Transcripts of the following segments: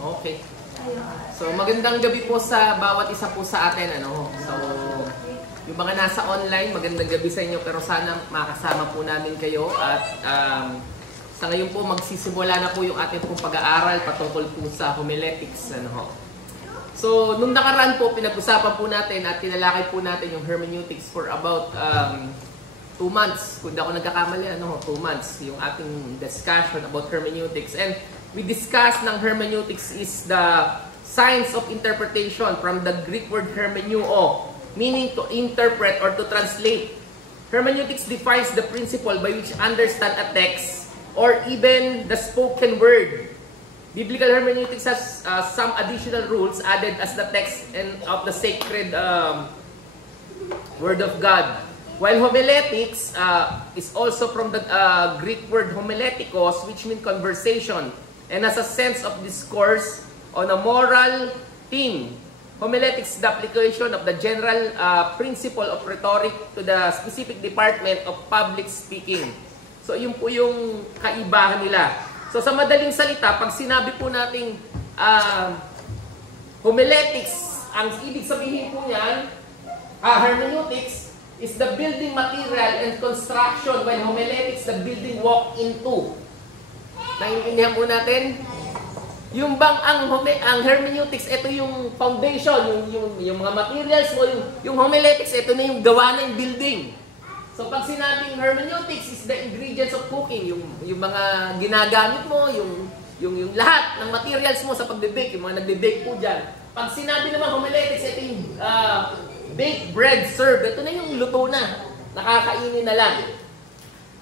Okay. So, magandang gabi po sa bawat isa po sa atin. So, yung mga nasa online, magandang gabi sa inyo. Pero sana makasama po namin kayo. At sa ngayon po, magsisimula na po yung ating pong pag-aaral patungkol po sa homiletics. So, nung nakaraan po, pinag-usapan po natin at kinalakay po natin yung hermeneutics for about 2 months. Kung di ako nagkakamali, 2 months yung ating discussion about hermeneutics. And we discussed ng hermeneutics is the science of interpretation from the Greek word hermeneuo, meaning to interpret or to translate. Hermeneutics defines the principle by which understand a text or even the spoken word. Biblical hermeneutics has some additional rules added as the text and of the sacred word of God. While homiletics is also from the Greek word homiletikos, which means conversation, and has a sense of discourse on a moral theme. Homiletics is the application of the general principle of rhetoric to the specific department of public speaking. So, yun po yung kaibahan nila. So, sa madaling salita, pag sinabi po nating homiletics, ang ibig sabihin po yan, hermeneutics, is the building material and construction, when homiletics, the building walk into. Naiintindihan po natin? Yung bang ang hermeneutics, ito yung foundation, yung mga materials mo, yung homiletics, ito na yung gawa na yung building. So pag sinabing hermeneutics is the ingredients of cooking, yung mga ginagamit mo, yung lahat ng materials mo sa pagbe-bake, yung mga nagbe-bake po dyan. Pag sinabi naman homiletics, ito yung baked bread served, ito na yung luto na, nakakainin na lang.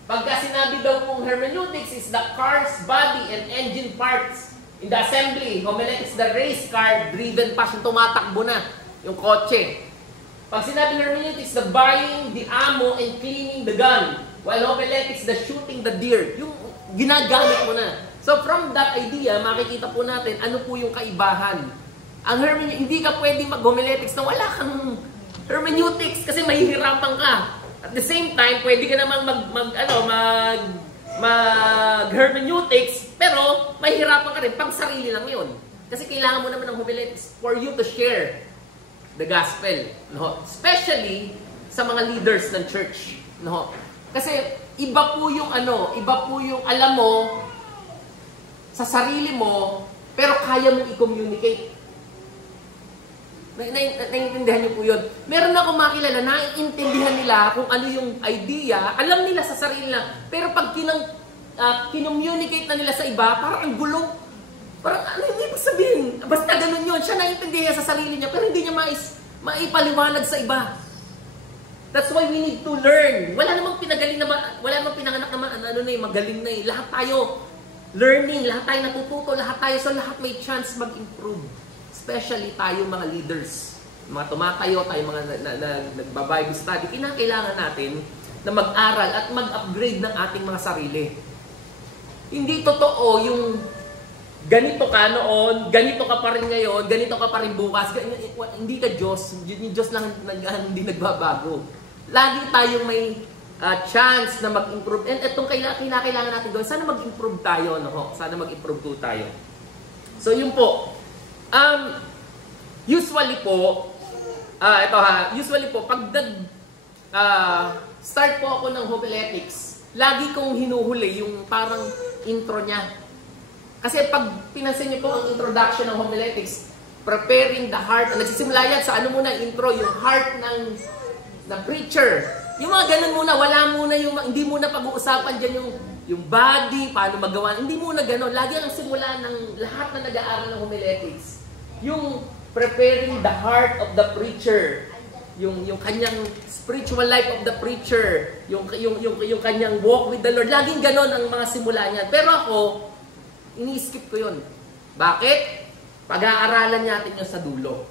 Pagka sinabi daw mong hermeneutics is the car's body and engine parts in the assembly. Homiletics, the race car driven pa, yung tumatakbo na, yung kotse. Pag sinabi hermeneutics, the buying the ammo and cleaning the gun. While homiletics, the shooting the deer. Yung ginagamit mo na. So from that idea, makikita po natin ano po yung kaibahan. Ang hermeneutics, hindi ka pwedeng mag-homiletics na wala kang hermeneutics kasi mahihirapan ka. At the same time, pwede ka namang mag-hermeneutics, pero mahihirapan ka rin, pang sarili lang yun. Kasi kailangan mo naman ng homiletics for you to share the gospel. Especially sa mga leaders ng church. Kasi iba po yung alam mo sa sarili mo, pero kaya mong i-communicate. Naiintindihan niyo po yun. Meron akong makilala, naiintindihan nila kung ano yung idea, alam nila sa sarili nila, pero pag kinommunicate na nila sa iba, parang ang gulo. Parang ano yung ibig sabihin? Basta ganun yun. Siya naiintindihan sa sarili niya, pero hindi niya maipaliwanag sa iba. That's why we need to learn. Wala namang pinanganak naman, magaling na eh. Lahat tayo learning, lahat tayo natututo, lahat tayo, so lahat may chance mag-improve. Especially tayo mga leaders, mga tumatayo, tayo mga nagba-Bible study, kinakailangan natin na mag-aral at mag-upgrade ng ating mga sarili. Hindi totoo yung ganito ka noon, ganito ka pa rin ngayon, ganito ka pa rin bukas, hindi ka Diyos, yung Diyos lang hindi nagbabago. Lagi tayong may chance na mag-improve. And itong kinakailangan natin gawin, sana mag-improve tayo, sana mag-improve po tayo. So yun po. Usually po, pag start po ako ng homiletics, lagi kong hinuhuli yung parang intro niya. Kasi pag pinansin niyo po ang introduction ng homiletics, preparing the heart, nagsisimula yan sa intro, yung heart ng preacher. Yung mga ganun muna, hindi muna pag-uusapan dyan yung body, paano magawa, hindi muna ganun. Lagi ang simula ng lahat na nag-aaral ng homiletics. Yung preparing the heart of the preacher, yung kanyang spiritual life of the preacher, yung kanyang walk with the Lord. Laging ganon ang mga simula niya. Pero ako, ini-skip ko yun. Bakit? Pag-aaralan natin yun sa dulo.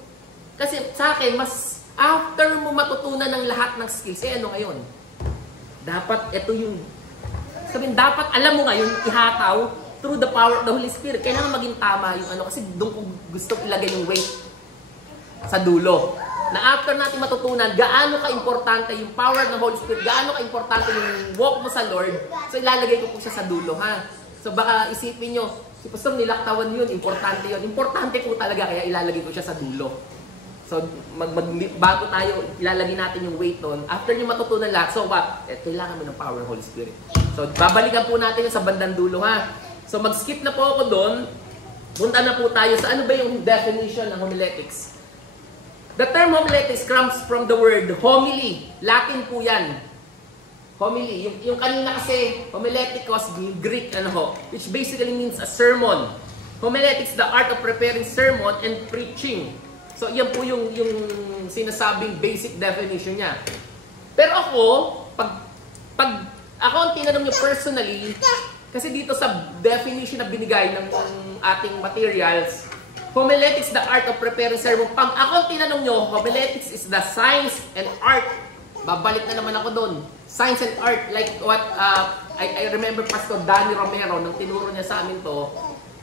Kasi sa akin, mas after mo matutunan ng lahat ng skills, ano ngayon? Dapat ito yung, dapat alam mo ngayon, ihataw, through the power of the Holy Spirit. Kailangan maging tama yung kasi doon ko gusto ilagay yung weight sa dulo. Na after natin matutunan, gaano ka-importante yung power ng Holy Spirit, gaano ka-importante yung walk mo sa Lord, so ilalagay ko po siya sa dulo, ha? So baka isipin nyo, Si Pastor nilaktawan yun, importante yun. Importante po talaga, kaya ilalagay ko siya sa dulo. So, bago tayo, ilalagay natin yung weight doon. After nyo matutunan lahat, so kailangan mo ng power ng Holy Spirit. So, babalikan po natin yun sa bandang dulo, ha? So, mag-skip na po ako doon. Punta na po tayo sa ano ba yung definition ng homiletics. The term homiletics comes from the word homily. Latin po yan. Homily. Yung kanina kasi, homiletikos, Greek, which basically means a sermon. Homiletics, the art of preparing sermon and preaching. So, yan po yung sinasabing basic definition niya. Pero ako, pag ako ang tinanong niyo personally, kasi dito sa definition na binigay ng ating materials, homiletics, the art of preparing sermon. Pag ako ang tinanong niyo, homiletics is the science and art. Babalik na naman ako doon. Science and art, like what I remember Pastor Danny Romero, nung tinuro niya sa amin to,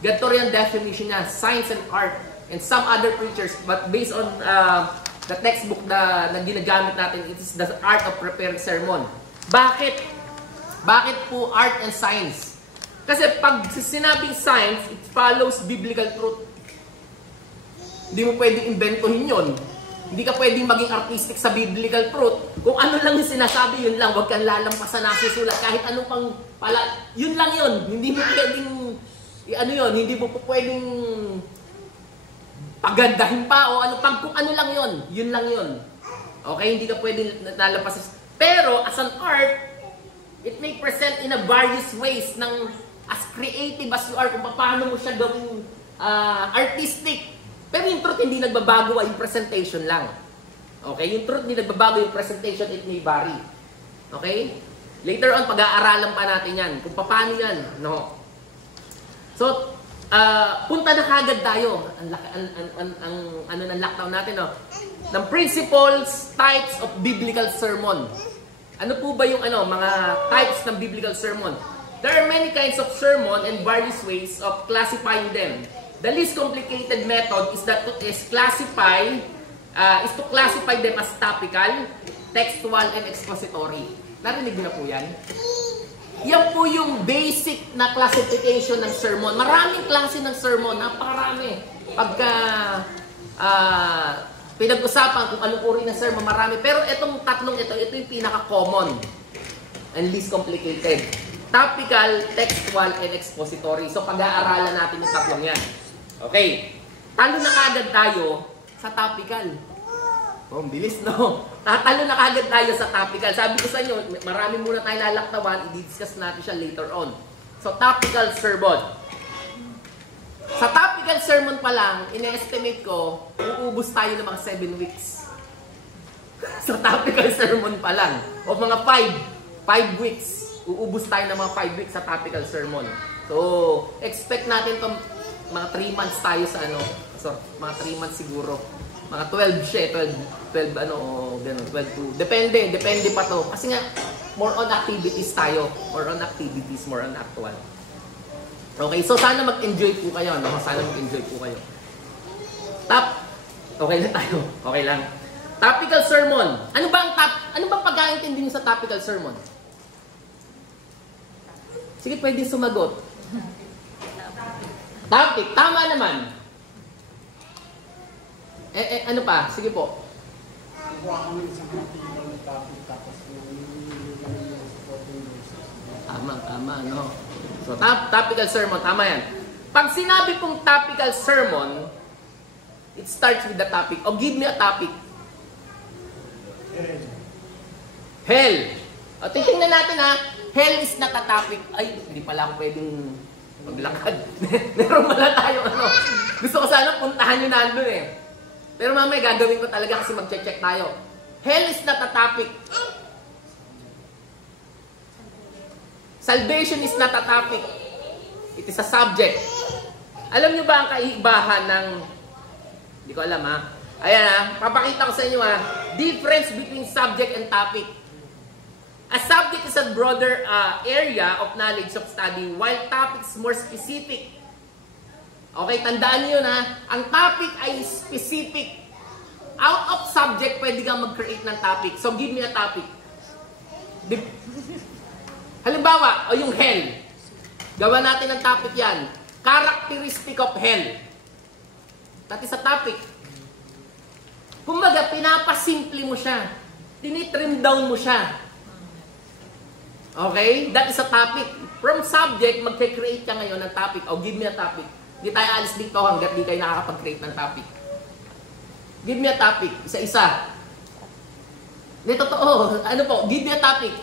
ganito rin ang definition niya, science and art, and some other preachers, but based on the textbook na ginagamit natin, it is the art of preparing sermon. Bakit? Bakit po art and science? Kasi pag sinabing science, it follows biblical truth. Hindi mo pwedeng inventohin yun. Hindi ka pwedeng maging artistic sa biblical truth. Kung ano lang yung sinasabi, yun lang. Huwag kang lalampasan na susulat. Kahit ano pang pala, yun lang yun. Hindi mo pwedeng, hindi mo pwedeng pagandahin pa o ano pang, kung ano lang yun. Yun lang yun. Okay? Hindi ka pwedeng lalampasan. Pero, as an art, it may present in a various ways ng as creative as you are, kung paano mo siya gawing artistic. Pero yung truth hindi nagbabago, yung presentation lang. Okay? Yung truth hindi nagbabago, yung presentation, it may vary. Okay? Later on, pag-aaralan pa natin yan. Kung paano yan. No? So, punta na kagad tayo. Ang lockdown natin, no? Ng principles, types of biblical sermon. Ano po ba yung mga types ng biblical sermon? There are many kinds of sermon and various ways of classifying them. The least complicated method is to classify them as topical, textual, and expository. Narinig na po yan? Yan po yung basic na classification ng sermon. Maraming klase ng sermon, napakarami. Pagka pinag-usapan kung anong uri ng sermon, marami. Pero itong tatlong ito yung pinaka-common and least complicated. Topical, textual, and expository. So pag-aaralan natin yung tatlong yan. Okay. Talo na kagad tayo sa topical. Oh, bilis, no? Tatalo na kagad tayo sa topical. Sabi ko sa inyo, marami muna tayo lalaktawan. I-discuss natin siya later on. So, topical sermon. Sa topical sermon pa lang, ine-estimate ko, uubos tayo ng mga 7 weeks. Sa topical sermon pa lang. O mga 5 weeks. Uubos tayo ng mga 5 weeks sa topical sermon. So, expect natin itong mga 3 months tayo sa mga 3 months siguro. Mga 12 siya, 12 gano'n, 12 to, depende pa to. Kasi nga, more on activities tayo. More on activities, more on actual. Okay, so sana mag-enjoy po kayo, no? Sana mag-enjoy po kayo. Okay na tayo. Okay lang. Topical sermon. Ano bang pagkaintindi niyo sa topical sermon? Sige, pwede sumagot. Topic, tama naman. Ano pa? Sige po. Tama, no? So, topical sermon, tama yan. Pag sinabi pong topical sermon, it starts with the topic. O, give me a topic. Hell. O, titingnan natin, ha. Hell is not a topic. Ay, hindi pala ako pwedeng maglakad. Meron pala tayo, Gusto ko sana puntahan nyo nandun, eh. Pero mamaya gagawin ko talaga kasi mag-check tayo. Hell is not a topic. Salvation is not a topic. It is a subject. Alam nyo ba ang kaibahan ng... Hindi ko alam, ha? Ayan, papakita ko sa inyo, ha? Difference between subject and topic. A subject is a broader area of knowledge of study, while topic is more specific. Okay, tandaan niyo na, ang topic ay specific. Out of subject, pwede kang mag-create ng topic. So, give me a topic. Halimbawa, yung hell. Gawa natin ng topic yan. Characteristic of hell. That is a topic. Kumbaga, pinapasimple mo siya. Tinitrim down mo siya. Okay? That is a topic. From subject, magke-create ka ngayon ng topic. O, give me a topic. Hindi tayo alis dito hanggat di kayo nakakapag-create ng topic. Give me a topic. Isa-isa. Hindi, totoo. Ano po? Give me a topic.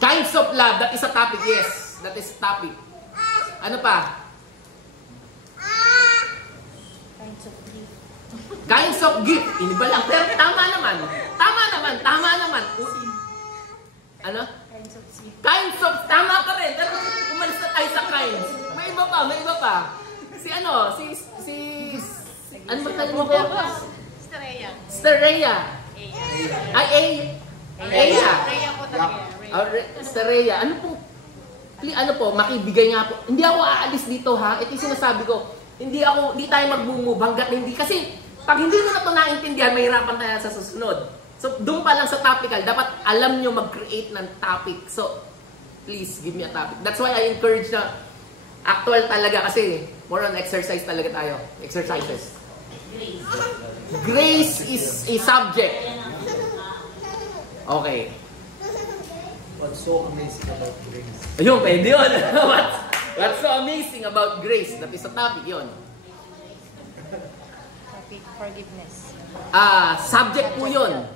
Kinds of love. That is a topic. Yes. That is a topic. Ano pa? Kinds of gift. Kinds of gift. Iba lang. Pero tama naman. Tama naman. Tama naman. Ano? Kinds of sin. Kinds of... Tama pa rin. Pero umalis na tayo sa kinds. May iba pa. May iba pa. Si ano? Ano ba tayo mo ba? Sterea. Sterea. Ay, Eya. Rhea po talaga. Sterea. Ano po, makibigay nga po. Hindi ako aalis dito ha. Ito yung sinasabi ko. Hindi tayo mag-move hanggat hindi. Kasi pag hindi mo na ito naintindihan, mahirapan tayo sa susunod. So, doon pa lang sa topical, dapat alam nyo mag-create ng topic. So, please, give me a topic. That's why I encourage na actual talaga kasi more on exercise talaga tayo. Exercises. Grace is a subject. Okay. What's so amazing about grace? Ayun, pwede yun. What's so amazing about grace? That is a topic yun. Topic, forgiveness. Subject po yun.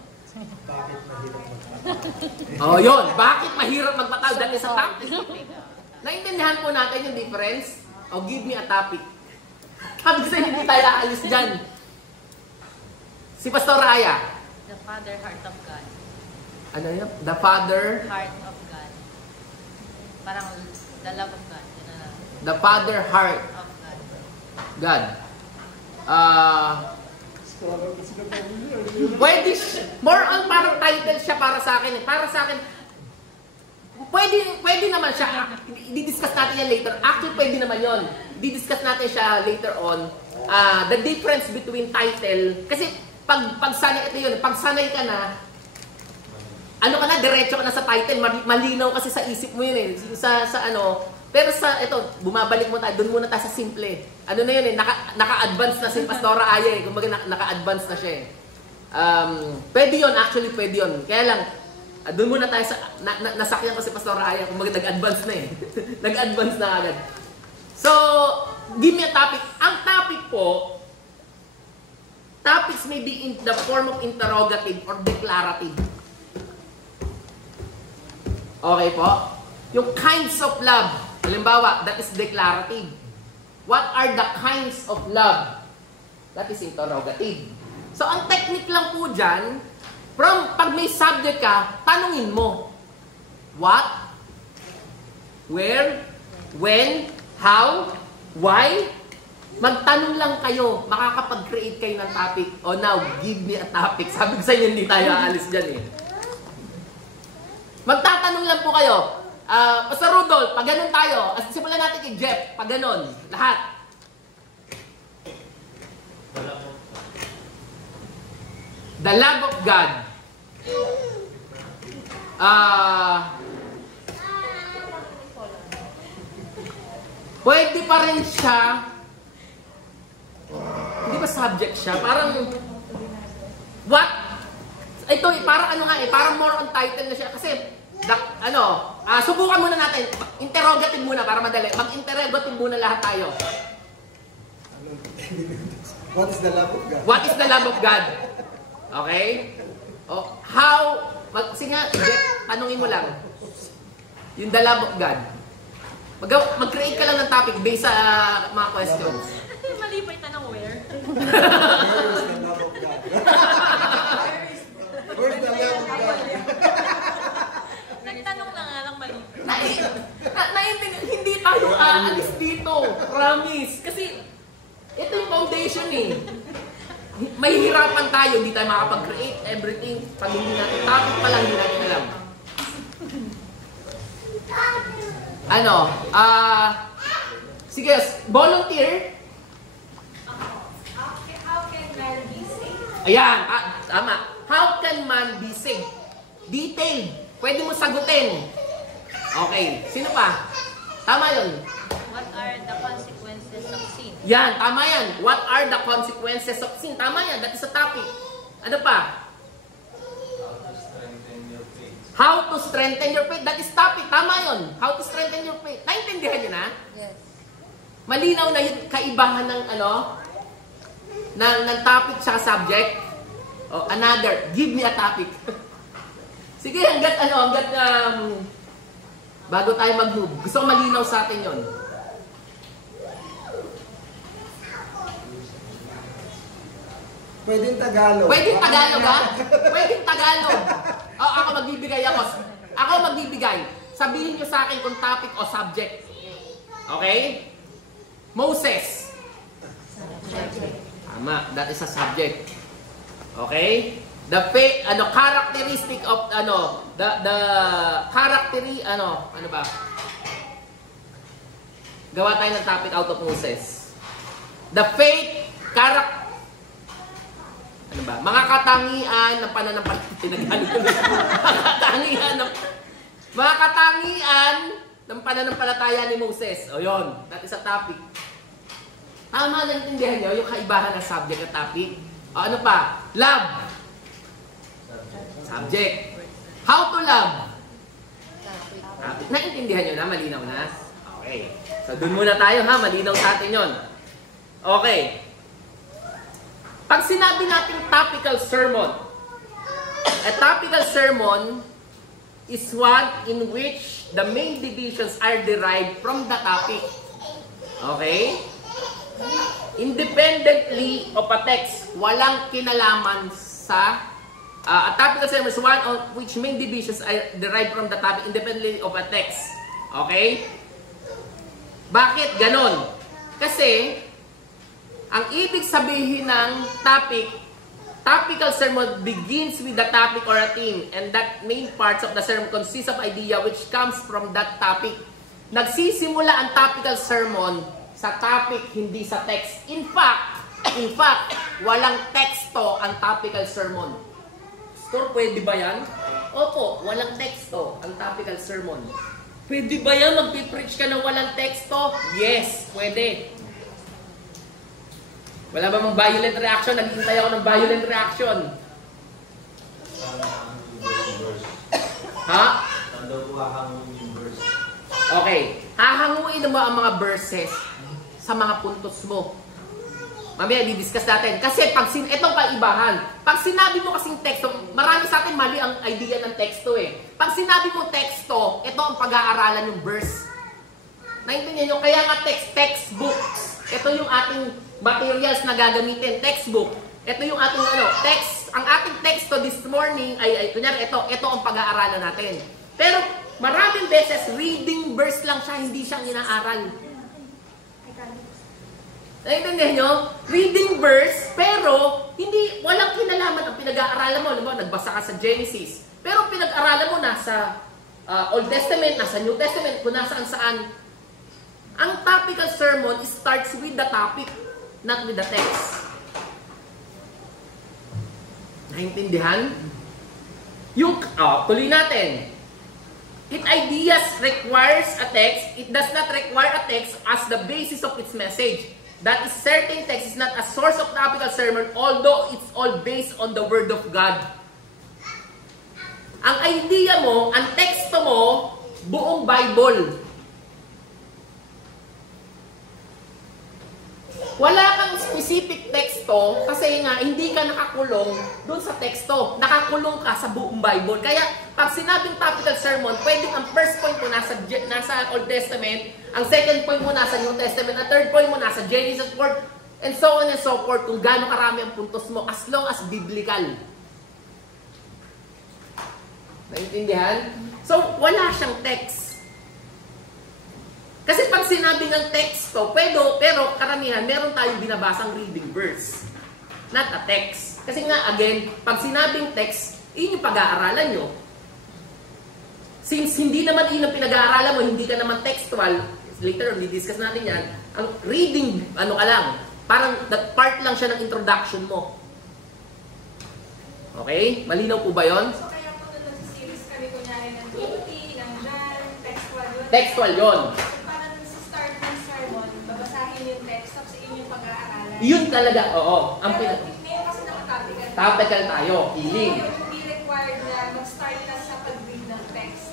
Bakit mahirap magpatawad? Oh, yun. Bakit mahirap magpatawad? That is a topic. Naintindihan po natin yung difference? Oh, give me a topic. Sabi ko hindi tayo aalis dyan. Si Pastor Aya. The Father, Heart of God. Ano yun? The Father. Heart of God. Parang the love of God. Yun na. The Father, Heart, Of God. God. Pwede, more on parang title siya para sa akin. Para sa akin, pwede naman siya. I-discuss natin yan later. Actually, pwede naman yon. I-discuss natin siya later on. The difference between title. Kasi, pag sanay ito yun, pag sanay ka na, ano ka na, diretso ka na sa title, malinaw kasi sa isip mo yun eh. Pero ito, bumabalik mo tayo, doon muna tayo sa simple. Ano na yun eh, naka-advance na si Pastora Aya eh. Kumbaga naka-advance na siya eh. Pwede yun, actually pwede yun. Kaya lang, doon muna tayo sa, nasakyan ko si Pastora Aya, kumbaga nag-advance na eh. Nag-advance na agad. So, give me a topic. Ang topic po, topics may be in the form of interrogative or declarative. Okay po? Yung kinds of love, halimbawa, that is declarative. What are the kinds of love? That is interrogative. So, ang technique lang po dyan, pag may subject ka, tanungin mo. What? Where? When? How? Why? Magtanong lang kayo, makakapag-create kayo ng topic. Oh, now, give me a topic. Sabi ko sa inyo, hindi tayo aalis dyan eh. Magtatanong lang po kayo. Pastor Rudolph, pag ganun tayo, simulan natin kay Jeff, pag ganun, lahat. The love of God. Pwede pa rin siya. Hindi ba subject siya? Parang, what? Ito, parang ano nga eh, parang more on title na siya. Kasi, subukan muna natin. Interrogative muna para madali. Mag-interrogative muna lahat tayo. What is the love of God? What is the love of God? Okay? Oh, how? Sige nga, tanungin mo lang. Yung the love of God. Mag-create ka lang ng topic based sa mga questions. Mali pa yung tanong where? Where is the love of God? Where's the love of God? Nagtanong na nga lang mali. Naiintindihan, hindi tayo aalis dito. Promise. Kasi, ito yung foundation eh. Mahihirapan tayo, hindi tayo makapag-create everything. Pag hindi natin, topic pa lang, hindi natin alam. Sige, volunteer. How can man be saved? Ayan, tama. How can man be saved? Detailed. Pwede mo sagutin. Okay, sino pa? Tama yun. What are the consequences of sin? Yan, tama yan. What are the consequences of sin? Tama yan, that is a topic. Ano pa? How to strengthen your faith. That is topic. Tama yun. How to strengthen your faith. Naintindihan nyo na? Yes. Malinaw na yung kaibahan ng ng topic sa subject. Oh, another. Give me a topic. Sige, hanggat bago tayo mag-move. Gusto ko malinaw sa atin yon. Pwedeng Tagalog. Pwedeng Tagalog, ha? Pwedeng Tagalog. Oh, ako magbibigay ako. Ako magbibigay. Sabihin nyo sa akin kung topic o subject. Okay? Moses. Tama. That is a subject. Okay? The characteristic of the ano ba? Gawa tayo ng topic out of Moses. The faith ano ba? Mga katangian ng mga katangian ng pananampalataya ni Moses. O yun, that is a topic. Tama na intindihan nyo yung kaibahan ng subject at topic. O ano pa? Love. Subject. How to love. Topic. Naintindihan nyo na? Malinaw na? Okay. So dun muna tayo ha. Malinaw sa atin yun. Okay. Pag sinabi natin topical sermon, a topical sermon is one in which the main divisions are derived from the topic. Okay? Independently of a text, walang kinalaman sa a topical sermon is one of which main divisions are derived from the topic independently of a text. Okay? Bakit ganon? Kasi ang ibig sabihin ng topical sermon begins with the topic or a theme, and that main parts of the sermon consist of idea which comes from that topic. Nagsisimula ang topical sermon sa topic, hindi sa text. In fact, walang teksto ang topical sermon. Pastor, pwede ba yan? Opo, walang teksto ang topical sermon. Pwede ba yan? Magpipreach ka ng walang teksto? Yes, pwede. Wala ba mong violent reaction? Naghihintay ako ng violent reaction. Ha? Okay. Hahanguin mo ang mga verses sa mga puntos mo. Mamaya, di-discuss natin. Kasi itong kaibahan. Pag sinabi mo kasing teksto, marami sa atin mali ang idea ng teksto eh. Pag sinabi mo teksto, ito ang pag-aaralan yung verse. Naintindihan nyo? Kaya nga textbooks. Ito yung ating materials na gagamitin, textbook. Ito yung ating text. Ang ating texto this morning kunyari ito ang pag-aaralan natin. Pero maraming beses reading verse lang siya, hindi siyang inaaral. Naintindihan nyo? Reading verse, pero walang kinalaman ang pinag-aaralan mo. Alam mo, nagbasa ka sa Genesis. Pero pinag-aaralan mo nasa Old Testament, nasa New Testament, kung nasaan-saan. Ang topical sermon starts with the topic, not with the text. Naintindihan? Tuloy natin. If ideas requires a text, it does not require a text as the basis of its message. That is, certain text is not a source of topical sermon, although it's all based on the Word of God. Ang idea mo, ang teksto mo, buong Bible. Wala kang specific teksto kasi nga hindi ka nakakulong doon sa teksto. Nakakulong ka sa buong Bible. Kaya pag sinabing topical sermon, pwedeng ang first point mo nasa Old Testament, ang second point mo nasa New Testament, ang third point mo nasa Genesis 4, and so on and so forth, kung gaano karami ang puntos mo, as long as biblical. Naintindihan? So, wala siyang text. Kasi pag sinabi ng teksto, pero karamihan, meron tayong binabasang reading verse. Not a text. Kasi nga, again, pag sinabing text, yun yung pag-aaralan nyo. Since hindi naman yun ang pinag-aaralan mo, hindi ka naman textual, later on, di-discuss natin yan, ang reading, ka lang, parang that part lang siya ng introduction mo. Okay? Malinaw po ba yun? So, kaya po nung nag-series kami kunyari ng 20, ng Jan, textual yun. Textual yun. Pag text sa inyong pag-aaralan. Yun talaga, oo. Ang Pero ngayon kasi nakatopical. topical tayo, healing. Hindi required na mag-start ka sa pag-read ng text.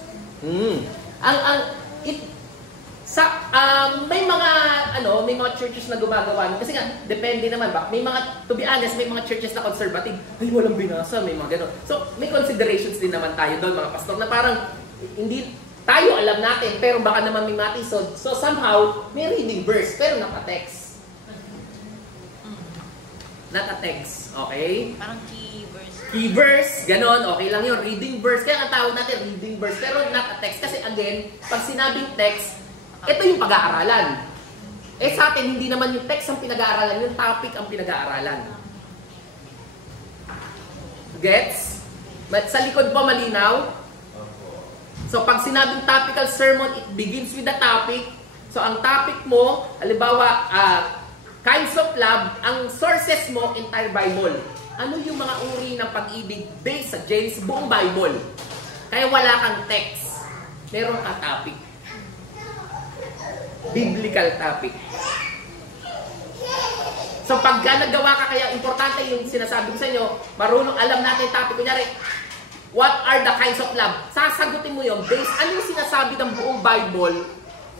May mga churches na gumagawa nun. Kasi nga, depende naman ba? May mga, to be honest, may mga churches na conservative. Ay, walang binasa, may mga gano'n. So, may considerations din naman tayo doon, mga pastor, na parang, hindi, tayo alam natin, pero baka naman may matisod. So, somehow, may reading verse, pero naka-text. Naka-text, okay? Parang key verse. Key verse, ganon, okay lang yun. Reading verse, kaya ang tawag natin reading verse, pero naka-text. Kasi again, pag sinabing text, ito yung pag-aaralan. Eh sa atin, hindi naman yung text ang pinag-aaralan, yung topic ang pinag-aaralan. Gets? But sa likod po malinaw? So pag sinabing topical sermon, it begins with the topic. So ang topic mo, halimbawa, kinds of love, ang sources mo, entire Bible. Ano yung mga uri ng pag-ibig based sa Genesis, buong Bible? Kaya wala kang text. Meron kang topic. Biblical topic. So pagka naggawa ka, kaya importante yung sinasabi ko sa inyo, marunong alam natin topic. Kunyari, what are the kinds of love? Sasagutin mo yun based, ano yung sinasabi ng buong Bible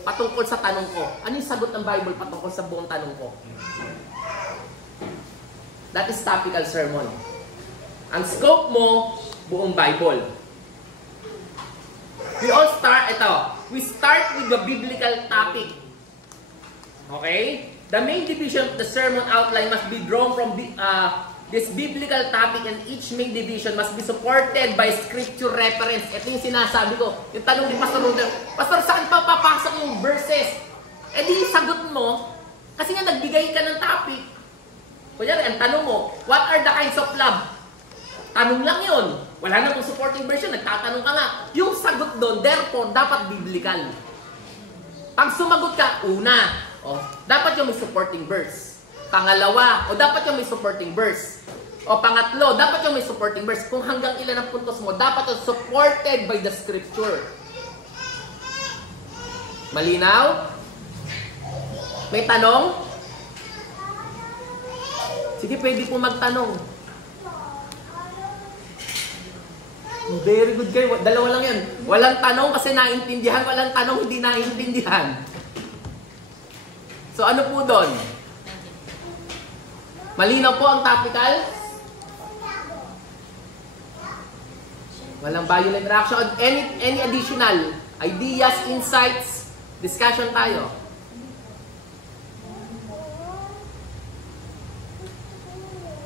patungkol sa tanong ko? Ano yung sagot ng Bible patungkol sa buong tanong ko? That is topical sermon. Ang scope mo, buong Bible. We start with the biblical topic. Okay? The main division of the sermon outline must be drawn from this biblical topic, and each main division must be supported by scripture reference. Ito yung sinasabi ko. Yung tanong ni Pastor Rudel, Pastor, saan pa papasok yung verses? Eh di sagot mo, kasi nga nagbigay ka ng topic. Kunyari, ang tanong mo, what are the kinds of love? Tanong lang yun. Wala na pong supporting version, nagtatanong ka nga. Yung sagot doon, therefore, dapat biblical. Pag sumagot ka, una, dapat yung may supporting verse. Pangalawa, dapat yung may supporting verse. O pangatlo, dapat yung may supporting verse. Kung hanggang ilan ang puntos mo, dapat yung supported by the scripture. Malinaw? May tanong? Sige, pwede po magtanong. Very good kayo. Dalawa lang yan. Walang tanong kasi naintindihan. Walang tanong hindi naintindihan. So ano po doon? Malinaw po ang topical? Walang violent reaction. Any additional ideas, insights, discussion tayo?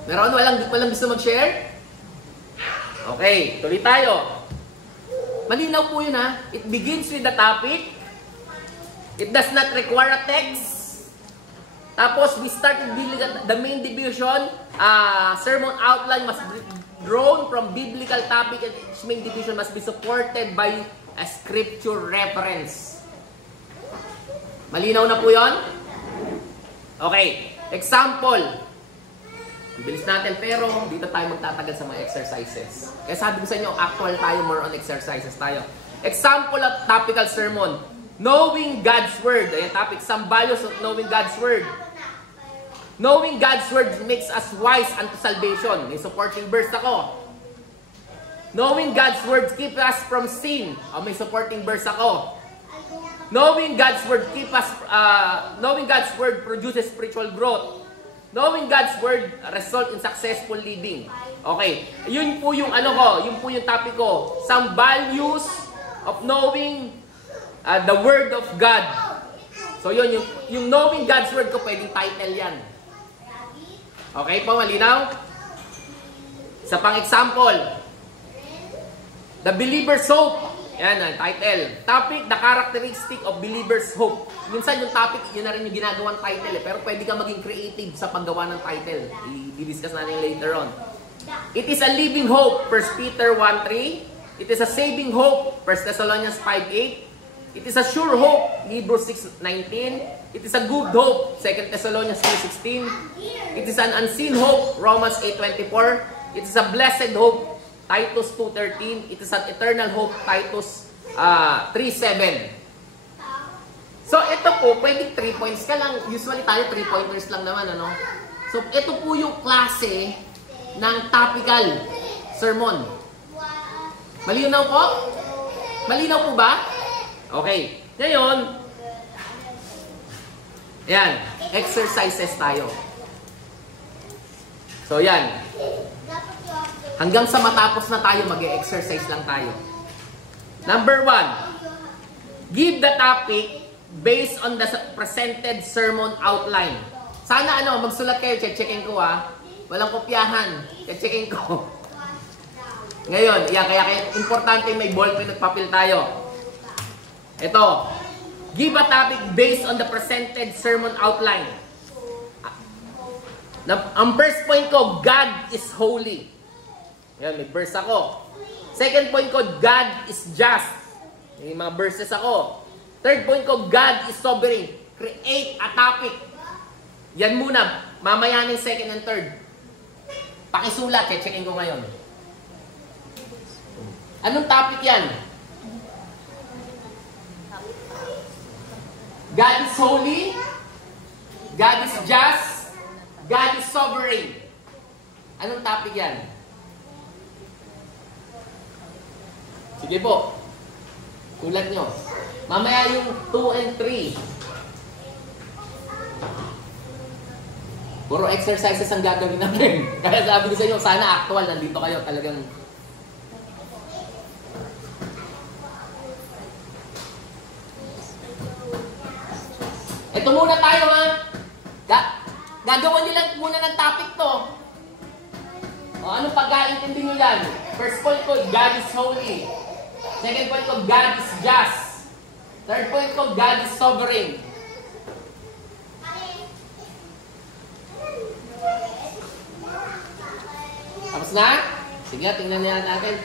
Meron? Walang gusto mag-share? Okay, tuloy tayo. Malinaw po yun ha. It begins with the topic. It does not require a text. Tapos we start with the main division. Sermon outline must be drawn from biblical topic, and each main division must be supported by a scripture reference. Malinaw na po yun? Okay, example. Bilis natin, pero dito tayo magtatagal sa mga exercises. Kaya sabi ko sa inyo, actual tayo, more on exercises tayo. Example of topical sermon. Knowing God's Word. Ayan topic, some values of knowing God's Word. Knowing God's Word makes us wise unto salvation. May supporting verse ako. Knowing God's Word keeps us from sin. May supporting verse ako. Knowing God's Word knowing God's Word produces spiritual growth. Knowing God's Word result in successful living. Okay, yun po yung yun po yung topic ko. Some values of knowing the Word of God. So yun, yung knowing God's Word ko, pwedeng title yan. Okay po, malinaw? Sa pang-example, The Believer's Hope. Yan ang title. Topic, the characteristic of believer's hope. Minsan yung topic, yun na rin yung ginagawang title pero pwede ka maging creative sa paggawa ng title. I-discuss natin later on. It is a living hope, 1 Peter 1:3. It is a saving hope, 1 Thessalonians 5:8. It is a sure hope, Hebrews 6:19. It is a good hope, 2 Thessalonians 3:16. It is an unseen hope, Romans 8:24. It is a blessed hope, Titus 2:13. It is an eternal hope, Titus 3:7. So, ito po, pwede 3 points ka lang. Usually tayo 3-pointers lang naman, ano? So, ito po yung klase ng topical sermon. Malinaw po? Malinaw po ba? Okay. Ngayon, ayan, exercises tayo. So, yan. Hanggang sa matapos na tayo, mag-exercise lang tayo. Number 1, give the topic based on the presented sermon outline. Sana magsulat kayo, checkin ko Walang kopyahan, checkin ko. Ngayon, kaya importante may ballpen at papel tayo. Ito, give a topic based on the presented sermon outline. Ang first point ko, God is holy. Yan, may verse ako. Second point ko, God is just. May mga verses ako. Third point ko, God is sovereign. Create a topic. Yan muna. Mamaya na yung second and third. Pakisulat. Checkin ko ngayon. Anong topic yan? God is holy. God is just. God is sovereign. Anong topic yan? Sige po. Sulat nyo. Mamaya yung 2 and 3. Puro exercises ang gagawin natin. Kaya sabi ko sa inyo, sana actual, nandito kayo talagang. Ito muna tayo gagawan nyo lang muna ng topic to. Anong pagkaintindi nyo yan? First point ko, God is holy. Second point ko, God is just. Third point ko, God is sovereign. Tapos na? Sige, tingnan niya natin.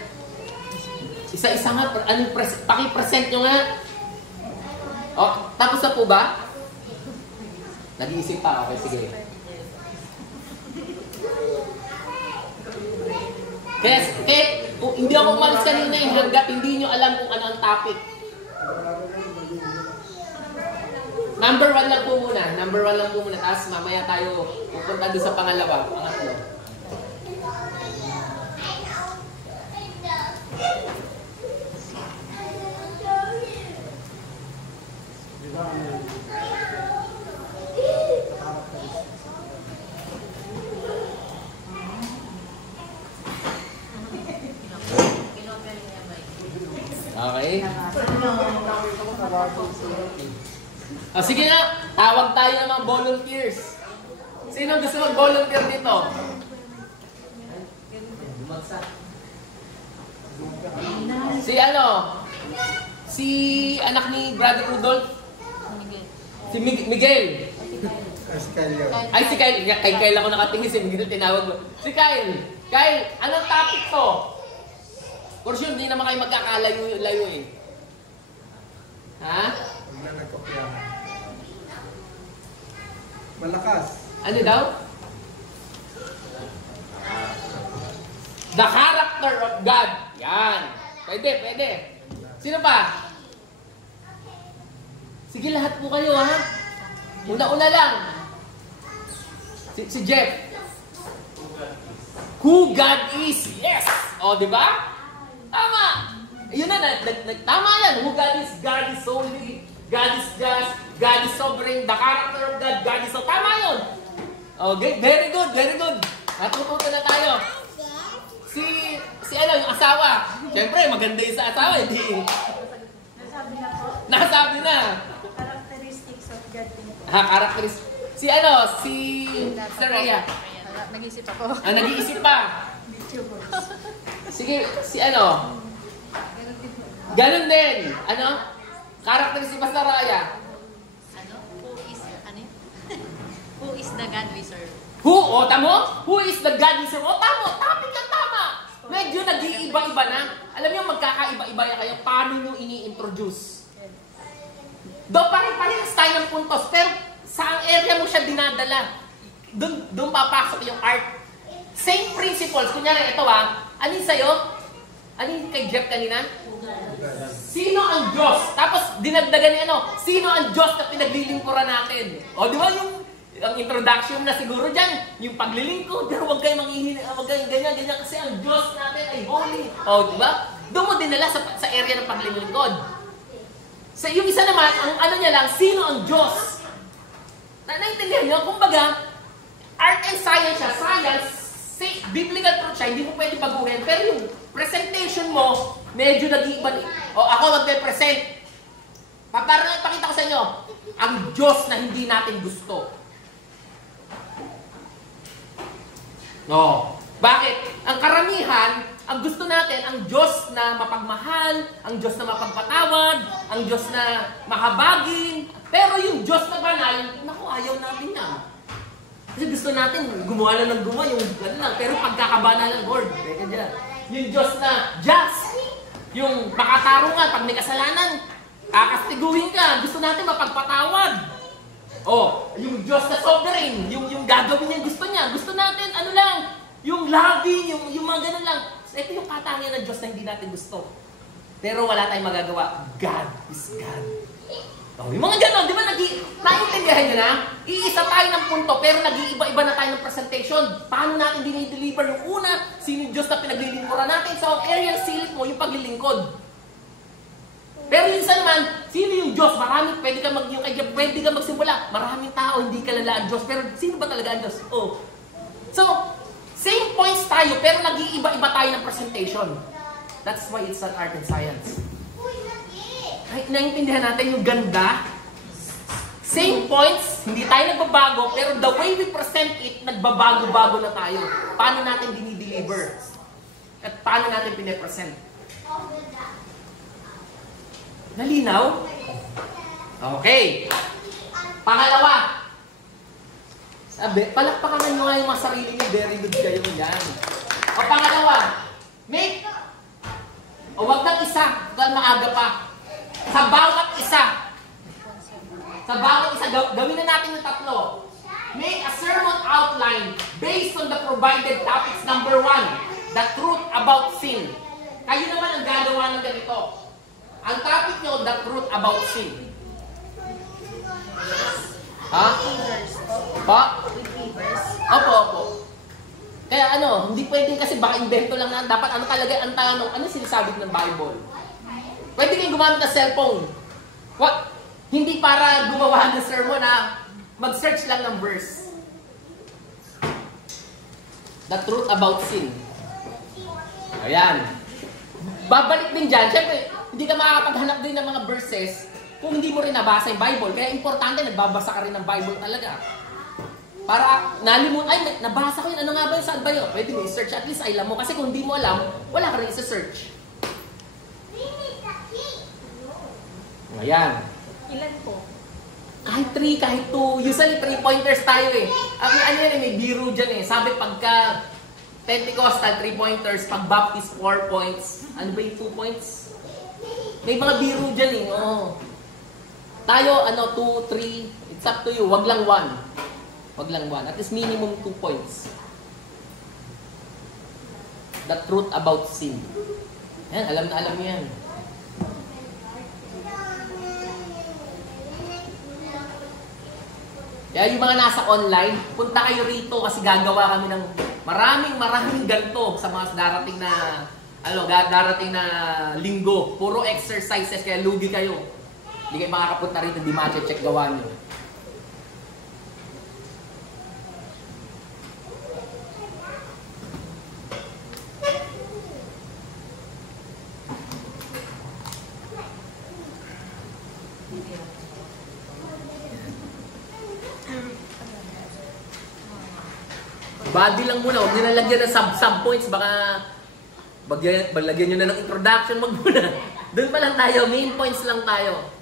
Isa-isa nga, paki-present nyo nga. Tapos na po ba? Nag-iisip pa? Okay, sige. Kaya hindi ako umalis kanina hanggat hindi nyo alam kung ano ang topic. Number 1 lang po muna. Number 1 lang po muna. Tapos mamaya tayo pupunta doon sa pangatlo. Okay. Sige na, tawag tayo ng mga volunteers. Sino gusto mag-volunteer dito? Si anak ni Brother Rudolph? Si Miguel. Ay, si Kyle. Kay Kyle ako nakatingin, si Miguel tinawag mo. Si Kyle. Kyle, anong topic to? For sure, hindi naman kayo magkakalayo eh. Ha? Wala nagkopyahan. Malakas. Ano daw? The character of God. Yan. Pwede. Sino pa? Sige, lahat po kayo, ha? Una-una lang. Si Jeff. Who God is. Yes! O, di ba? Tama! Yun na, tama yan. Who God is holy, God is just, God is sovereign, the character of God, God is so. Tama yun! Okay, very good. Natututo na tayo. Yung asawa. Siyempre, maganda yung sa asawa, hindi. Nasabi na po. Nasabi na. Characteristics of God. Characteristics. Si Rhea. Nag-iisip ako. Nag-iisip pa. Sige, Ganun din. Characteristics pa sa Rhea. Who is the God we serve? Tamo? Who is the God we serve? Tamo. Topic ang tama. Medyo nag-iiba-iba na. Alam niyo, magkakaiba-iba na kayo. Paano nyo ini-introduce? Pare-parehas tayo ng puntos. Pero, saang area mo siya dinadala? Doon papasok yung art. Same principles. Kunyari, ito ano yung sa'yo? Ano yung kay Jeff kanina? Sino ang Diyos? Tapos dinagdagan niya sino ang Diyos na pinaglilingkuran natin? O di ba ang introduction na siguro dyan, yung paglilingkod, pero huwag kayong huwag kayong ganyan, kasi ang Diyos natin ay holy. O di ba? Doon mo dinala sa area ng paglilingkod. So yung isa naman, ang ano niya lang, sino ang Diyos? Naintindihan niyo? Kumbaga, art and science siya, biblical truth siya, hindi mo pwede baguhin, pero yung presentation mo, medyo nag-iiba. O ako magpe-present. Parang ipakita ko sa inyo, ang Diyos na hindi natin gusto. No. Bakit? Ang karamihan, ang gusto natin, ang Diyos na mapagmahal, ang Diyos na mapagpatawad, ang Diyos na mahabagin. Pero yung Diyos na banal, naku, ayaw natin yan. Kasi gusto natin, gumawa lang ng gumawa, yung gano'n lang. Pero pagkakabanalan, Lord, teka dyan. Yung Diyos na just, yung makatarungan, pag may kasalanan, kakastiguhin ka, gusto natin mapagpatawad. Yung Diyos na sovereign, yung gagawin niya gusto niya. Gusto natin, ano lang, yung loving, yung mga ganun lang. So, ito yung katangian ng Diyos na hindi natin gusto. Pero wala tayong magagawa. God is God. Yung mga ganun, di ba, naiintindihan nyo na? Iisa tayo ng punto, pero nag-iiba-iba na tayo ng presentation. Paano natin dinideliver yung una? Sino yung Diyos na pinaglilingkuran natin? So, area silip mo, yung paglilingkod. Pero yung isa naman, sino yung Diyos? Marami, pwede ka magsimula. Maraming tao, hindi ka lala ang Diyos. Pero sino ba talaga ang Diyos? So, same points tayo, pero nag-iiba-iba tayo ng presentation. That's why it's an art and science. Ay, naiintindihan natin yung ganda. Same points, hindi tayo nagbabago, pero the way we present it, nagbabago-bago na tayo. Paano natin dinideliver? At paano natin pinipresent? Nalinaw? Okay. Pangalawa. Sabi, palakpakan nyo nga yung mga sarili nyo. Very good kayo yan. O pangalawa, wag ng isa, dahil maaga pa. Sa bawat isa, gawin na natin yung tatlo. Make a sermon outline based on the provided topics. Number 1, the truth about sin. Kayo naman ang gagawa ng ganito. Ang topic nyo, the truth about sin. Ha? Pa? Opo. Kaya hindi pwedeng kasi baka invento lang na. Dapat kalagay ang tanong, ano sinasabi ng Bible? Pwede kayong gumamit ng cellphone. Hindi para gumawa ng sermon mag-search lang ng verse. The truth about sin. Ayan. Babalik din dyan. Siyempre, hindi ka makakapaghanap din ng mga verses kung hindi mo rin nabasa yung Bible. Kaya importante, nagbabasa ka rin ng Bible talaga. Para nabasa ko yun. Ano nga ba yun? Saan ba yun? Pwede mo i-search. At least alam mo. Kasi kung hindi mo alam, wala ka rin i-search. Ayan. Ilan po? Kahit 3, kahit 2. Usually 3-pointers tayo eh. Ano yan may biro dyan eh. Sabi pagka Pentecostal, 3-pointers. Pag Baptist, 4 points. Ano ba yung 2 points? May mga biro dyan eh. Tayo, 2, 3. It's up to you. Wag lang 1. At least minimum 2 points. The truth about sin. Yan, alam na alam yan. Kaya yung mga nasa online, punta kayo rito kasi gagawa kami ng maraming ganito sa mga darating na linggo. Puro exercises, kaya lugi kayo. Hindi kayo makakapunta rito, hindi ma-check gawa nyo. Body lang muna, huwag nyo na lagyan ng sub-points, baka lagyan nyo na ng introduction, wag muna. Doon pa lang tayo, main points lang tayo.